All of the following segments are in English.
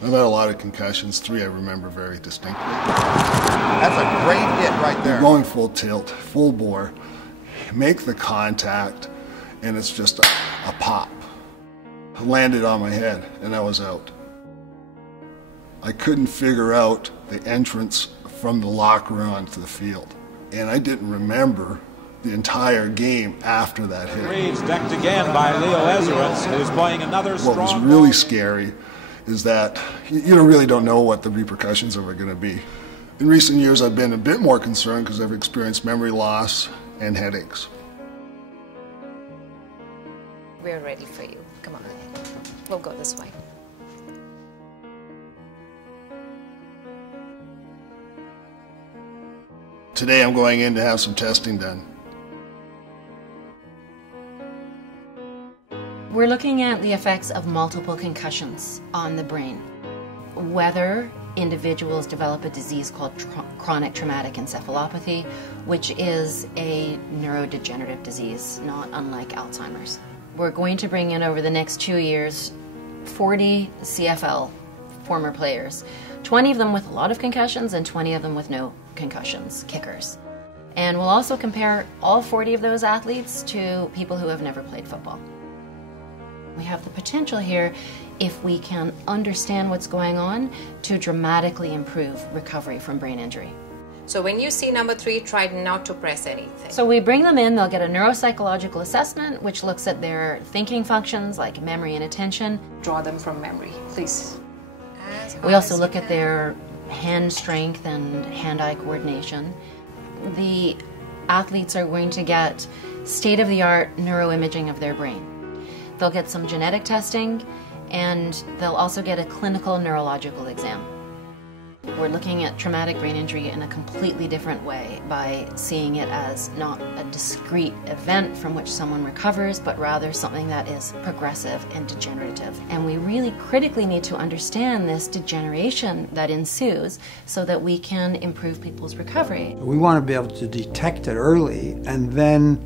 I've had a lot of concussions, 3 I remember very distinctly. That's a great hit right there. You're going full tilt, full bore, make the contact, and it's just a pop. I landed on my head, and I was out. I couldn't figure out the entrance from the locker room onto the field, and I didn't remember the entire game after that hit. Reeves decked again by Leo Ezerins, who's playing another strong. What was really scary is that you really don't know what the repercussions of it are going to be. In recent years, I've been a bit more concerned because I've experienced memory loss and headaches. We're ready for you. Come on. We'll go this way. Today I'm going in to have some testing done. We're looking at the effects of multiple concussions on the brain. Whether individuals develop a disease called chronic traumatic encephalopathy, which is a neurodegenerative disease, not unlike Alzheimer's. We're going to bring in over the next 2 years 40 CFL former players, 20 of them with a lot of concussions and 20 of them with no concussions, kickers. And we'll also compare all 40 of those athletes to people who have never played football. We have the potential here, if we can understand what's going on, to dramatically improve recovery from brain injury. So when you see number 3, try not to press anything. So we bring them in, they'll get a neuropsychological assessment, which looks at their thinking functions like memory and attention. Draw them from memory, please. We also look at their hand strength and hand-eye coordination. The athletes are going to get state-of-the-art neuroimaging of their brain. They'll get some genetic testing, and they'll also get a clinical neurological exam. We're looking at traumatic brain injury in a completely different way by seeing it as not a discrete event from which someone recovers, but rather something that is progressive and degenerative. And we really critically need to understand this degeneration that ensues so that we can improve people's recovery. We want to be able to detect it early, and then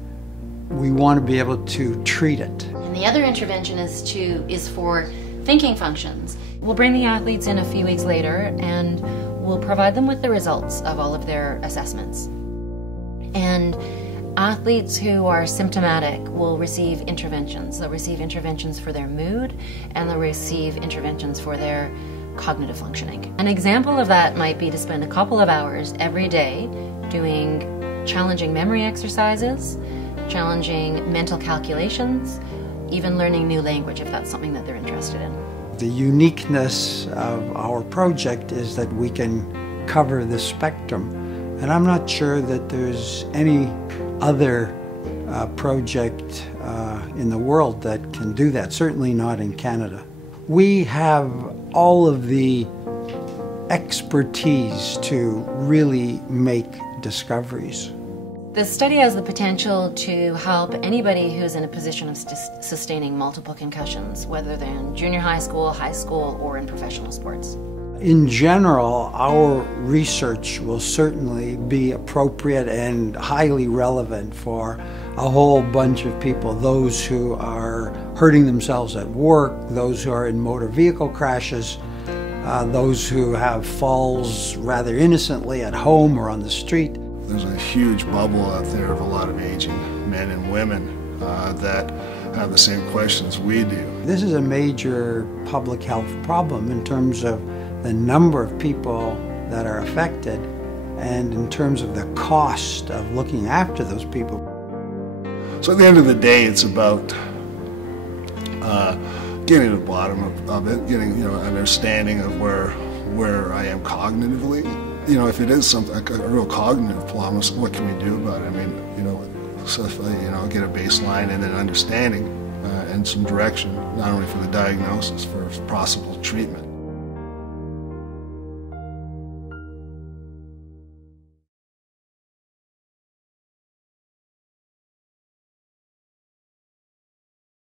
we want to be able to treat it. And the other intervention is for thinking functions. We'll bring the athletes in a few weeks later and we'll provide them with the results of all of their assessments. And athletes who are symptomatic will receive interventions. They'll receive interventions for their mood, and they'll receive interventions for their cognitive functioning. An example of that might be to spend a couple of hours every day doing challenging memory exercises, challenging mental calculations, even learning new language if that's something that they're interested in. The uniqueness of our project is that we can cover the spectrum, and I'm not sure that there's any other project in the world that can do that, certainly not in Canada. We have all of the expertise to really make discoveries. The study has the potential to help anybody who's in a position of sustaining multiple concussions, whether they're in junior high school, or in professional sports. In general, our research will certainly be appropriate and highly relevant for a whole bunch of people, those who are hurting themselves at work, those who are in motor vehicle crashes, those who have falls rather innocently at home or on the street. There's a huge bubble out there of a lot of aging men and women that have the same questions we do. This is a major public health problem in terms of the number of people that are affected and in terms of the cost of looking after those people. So at the end of the day, it's about getting to the bottom of it, getting an understanding of where I am cognitively. If it is something, a real cognitive problem, what can we do about it? I mean, so if I, get a baseline and then understanding and some direction, not only for the diagnosis, for possible treatment.